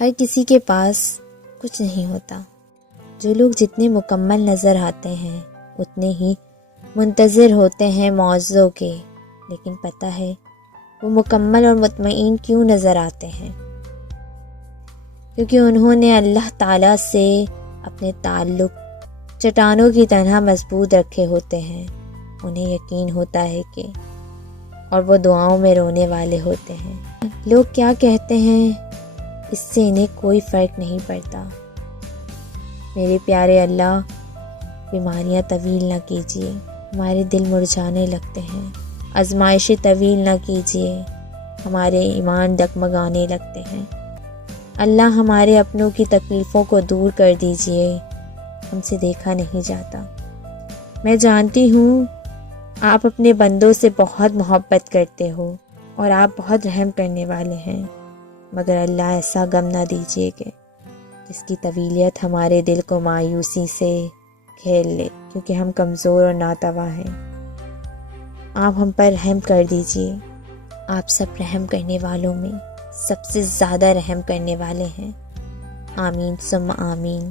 ہر کسی کے پاس کچھ نہیں ہوتا۔ جو لوگ جتنے مکمل نظر آتے ہیں اتنے ہی منتظر ہوتے ہیں معاوضوں کے، لیکن پتہ ہے وہ مکمل اور مطمئن کیوں نظر آتے ہیں؟ کیونکہ انہوں نے اللہ تعالیٰ سے اپنے تعلق چٹانوں کی طرح مضبوط رکھے ہوتے ہیں۔ انہیں یقین ہوتا ہے کہ اور وہ دعاؤں میں رونے والے ہوتے ہیں۔ لوگ کیا کہتے ہیں اس سے انہیں کوئی فرق نہیں پڑتا۔ میرے پیارے اللہ، بیماریاں طویل نہ کیجیے، ہمارے دل مرجھانے لگتے ہیں۔ آزمائشیں طویل نہ کیجیے، ہمارے ایمان ڈگمگانے لگتے ہیں۔ اللہ، ہمارے اپنوں کی تکلیفوں کو دور کر دیجیے، ہم سے دیکھا نہیں جاتا۔ میں جانتی ہوں آپ اپنے بندوں سے بہت محبت کرتے ہو اور آپ بہت رحم کرنے والے ہیں، مگر اللہ ایسا غم نہ دیجیے کہ جس کی طویلیت ہمارے دل کو مایوسی سے گھیر لے، کیونکہ ہم کمزور اور ناتواں ہیں۔ آپ ہم پر رحم کر دیجیے، آپ سب رحم کرنے والوں میں سب سے زیادہ رحم کرنے والے ہیں۔ آمین ثم آمین۔